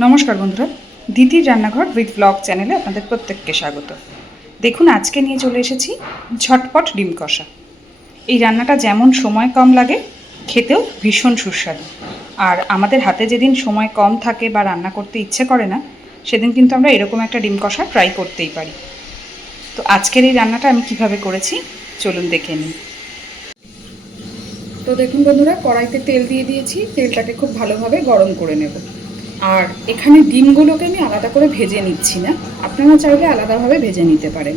নমস্কার বন্ধুরা, দিদির রান্নাঘর উইথ ব্লগ চ্যানেলে আপনাদের প্রত্যেককে স্বাগত। দেখুন, আজকে নিয়ে চলে এসেছি ঝটপট ডিম কষা। এই রান্নাটা যেমন সময় কম লাগে, খেতেও ভীষণ সুস্বাদু। আর আমাদের হাতে যেদিন সময় কম থাকে বা রান্না করতে ইচ্ছে করে না, সেদিন কিন্তু আমরা এরকম একটা ডিম কষা ট্রাই করতেই পারি। তো আজকের এই রান্নাটা আমি কিভাবে করেছি চলুন দেখে নিই। তো দেখুন বন্ধুরা, কড়াইতে তেল দিয়ে দিয়েছি, তেলটাকে খুব ভালোভাবে গরম করে নেব। আর এখানে ডিমগুলোকে আমি আলাদা করে ভেজে নিচ্ছি না, আপনারা চাইলে আলাদাভাবে ভেজে নিতে পারেন।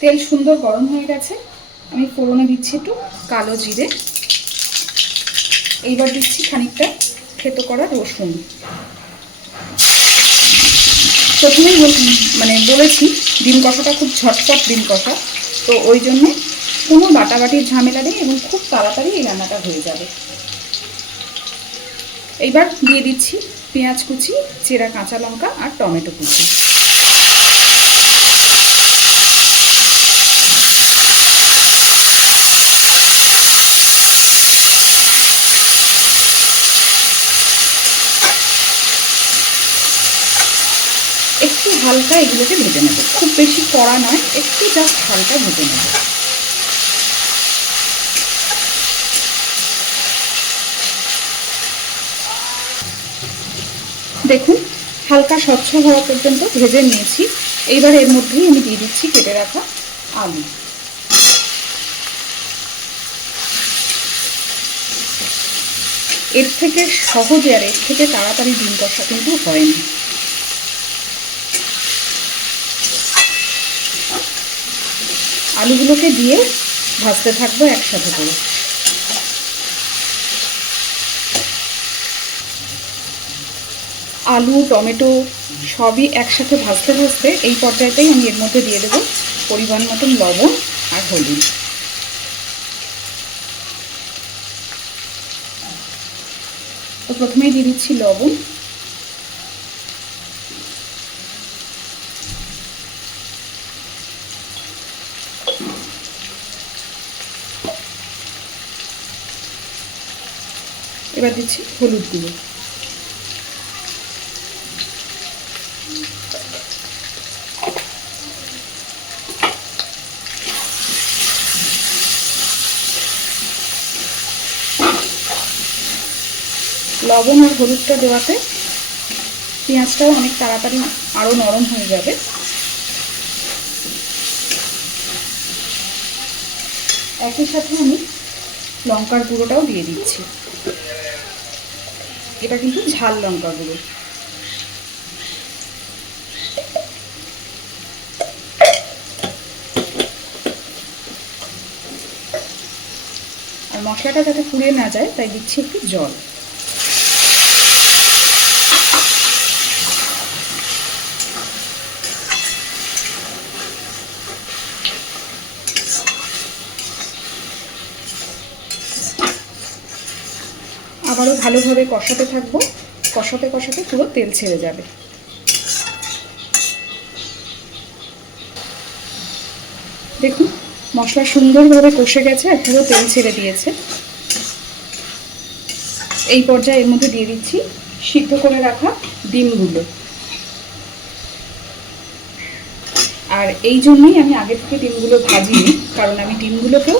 তেল সুন্দর গরম হয়ে গেছে, আমি ফোড়নে দিচ্ছি একটু কালো জিরে, এইবার দিচ্ছি খানিকটা থেতো করা রসুন। প্রথমেই বলেছি ডিম কষাটা খুব ঝটপট ডিম কষা, তো ওই জন্যে কোনো বাটাবাটির ঝামেলা নেই এবং খুব তাড়াতাড়ি এই রান্নাটা হয়ে যাবে। এইবার দিয়ে দিচ্ছি পেঁয়াজ কুচি, চেরা কাঁচা লঙ্কা আর টমেটো কুচি। একটু হালকা এগুলোকে ভেজে নেব, খুব বেশি কড়া নয়, একটু জাস্ট হালকা ভেজে নেব। দেখুন, হালকা স্বচ্ছ হওয়া পর্যন্ত ভেজে নিয়েছি। এইবার এর মধ্যেই আমি দিয়ে দিচ্ছি কেটে রাখা আলু। এর থেকে সহজে আর এর থেকে তাড়াতাড়ি ডিম কষা কিন্তু হয়নি। আলুগুলোকে দিয়ে ভাজতে থাকবো একসাথে করে। আলু টমেটো সবই একসাথে ভাজতে ভাজতে এই পর্যায়েতেই আমি এর মধ্যে দিয়ে দেবো পরিমাণ মতন লবণ আর হলুদ। তো প্রথমেই দিয়ে দিচ্ছি লবণ, এবার দিচ্ছি হলুদ গুঁড়ো, লবণ আর হলুদটা দেওয়াতে পেঁয়াজটাও অনেক তাড়াতাড়ি আরও নরম হয়ে যাবে। একই সাথে আমি লঙ্কার গুঁড়োটাও দিয়ে দিচ্ছি, এটা কিন্তু ঝাল লঙ্কা গুঁড়ো। আর মশলাটা যাতে পুড়ে না যায় তাই দিচ্ছি একটু জল। আবারও ভালোভাবে কষাতে থাকবো, কষাতে কষাতে পুরো তেল ছেড়ে যাবে। দেখুন, মশলা সুন্দরভাবে কষে গেছে আর পুরো তেল ছেড়ে দিয়েছে। এই পর্যায়ে এর মধ্যে দিয়ে দিচ্ছি সিদ্ধ করে রাখা ডিমগুলো। আর এই জন্যই আমি আগে থেকে ডিমগুলো ভাজিনি, কারণ আমি ডিমগুলোকেও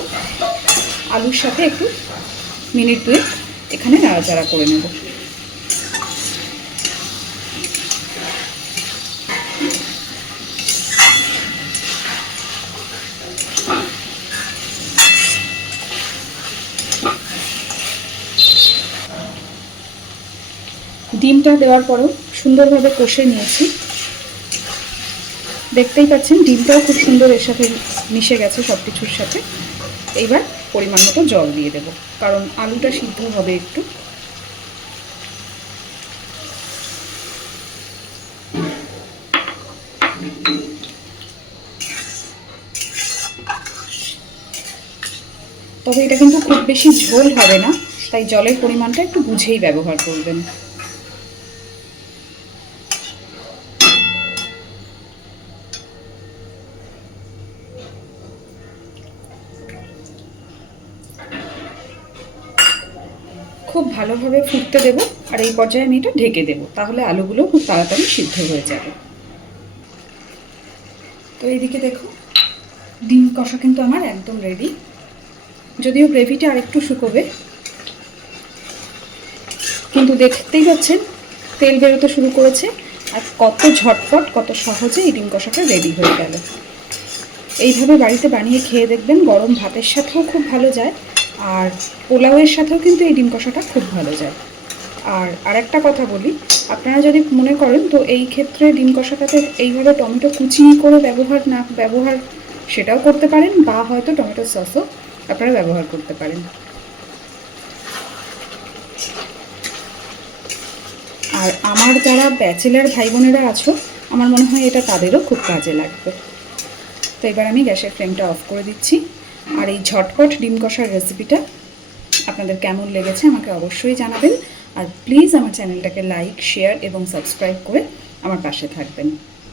আলুর সাথে একটু মিনিট দুই এখানে নাড়াচাড়া করে নেব। ডিমটা দেওয়ার পরও সুন্দরভাবে কষে নিয়েছি। দেখতেই পাচ্ছেন ডিমটাও খুব সুন্দর এর সাথে মিশে গেছে সব কিছুর সাথে। এইবার পরিমাণ মতো জল দিয়ে দেব, কারণ আলুটা সিদ্ধ হবে একটু। তবে এটা কিন্তু খুব বেশি ঝোল হবে না, তাই জলের পরিমাণটা একটু বুঝেই ব্যবহার করবেন। খুব ভালোভাবে ফুটতে দেব। আর এই পর্যায়ে আমি এটা ঢেকে দেব, তাহলে আলুগুলো খুব তাড়াতাড়ি সিদ্ধ হয়ে যাবে। তো এইদিকে দেখো, ডিম কষা কিন্তু আমার একদম রেডি। যদিও গ্রেভিটা আরেকটু শুকোবে, কিন্তু দেখতেই পাচ্ছেন তেল বেরোতে শুরু করেছে। আর কত ঝটপট, কত সহজে এই ডিম কষাটা রেডি হয়ে গেল। এইভাবে বাড়িতে বানিয়ে খেয়ে দেখবেন, গরম ভাতের সাথেও খুব ভালো যায়, আর পোলাওয়ের সাথেও কিন্তু এই ডিম কষাটা খুব ভালো যায়। আর আরেকটা কথা বলি, আপনারা যদি মনে করেন তো এই ক্ষেত্রে ডিম কষাটাতে এইভাবে টমেটো কুচি করে ব্যবহার সেটাও করতে পারেন, বা হয়তো টমেটো সসও আপনারা ব্যবহার করতে পারেন। আর আমার যারা ব্যাচেলার ভাই বোনেরা আছো, আমার মনে হয় এটা তাদেরও খুব কাজে লাগবে। তো এবার আমি গ্যাসের ফ্লেমটা অফ করে দিচ্ছি। আর এই ঝটপট ডিম কষার রেসিপিটা আপনাদের কেমন লেগেছে আমাকে অবশ্যই জানাবেন। আর প্লিজ আমার চ্যানেলটাকে লাইক, শেয়ার এবং সাবস্ক্রাইব করে আমার পাশে থাকবেন।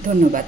ধন্যবাদ।